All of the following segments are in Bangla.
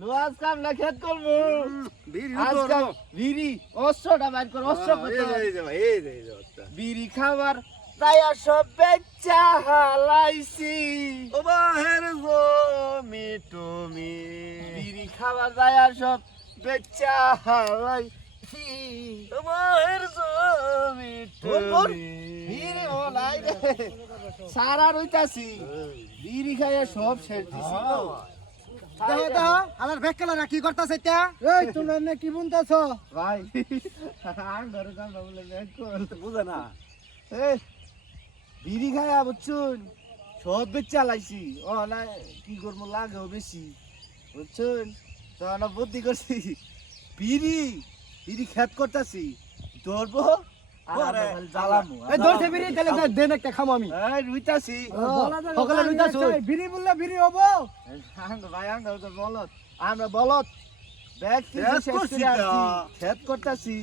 লোয়াজ কাম না খেত করবো বিড়ি আজকাল বিড়ি অস্ত্রটা বাইর কর অস্ত্র করতে হবে। এই যে বিড়ি খাবার তাই আর সব বেচা হালাইছি ও বাহের জমি তুমি বিড়ি খাবার তাই আর সব বেচা হালাইছি ও বাহের জমি বল। তুমি বিড়ি বলাই রে সারা রইতাছি বিড়ি খাইয়া সব শেষ দিছি গো। আমার বেকালারা কি করতেছে এটা এই তোমরা এনে কি বুনতাছ? ভাই আর ঘরে কাম না বলে ব্যাগ কর বুঝে না এ বিড়ি খাইয়া বুঝছুন সব বেচা লাইছি ও না কি করবো লাগেও বেশি বুঝছুন তো না বুদ্ধি করছি বিড়ি বিড়ি খেত করতেছি ধরবো আর আমরা খালি জ্বালামু। এই ধরছে বিড়ি তাহলে দেন একটা খামো আমি। এই রুইতাছি সকালে রুইতাছ বিড়ি বললে বিড়ি হবো। ভাই আমরা তো বলত আমরা বলত ব্যাগ খেত করছি তো। খেত করতেছি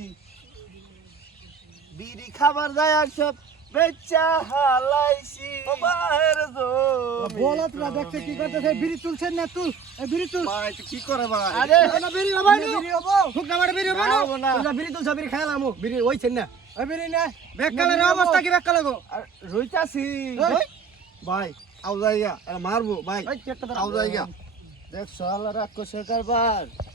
বিড়ি খাবার যায় আর সব বেচা হালাইছি ও বাহের জমি বলতরা দেখতে কি করতেছে বিড়ি তুলছেন না তুল এই বিড়ি তুল। ভাই তুই কি করে ভাই আরে না বিড়ি হবো না বিড়ি হবো হুক না বিড়ি হবো না খাবো না। তোমরা বিড়ি তুলছ বিড়ি খাইলামু বিড়ি হইছেন না এই বিড়ি না বেকালের অবস্থা কি বেকালাগো রুইতাছি ওই। ভাই আউ যাইয়া মারবো ভাই এই চেকটা আউ যাইয়া দেখ সালা রাক্ষসের কারবার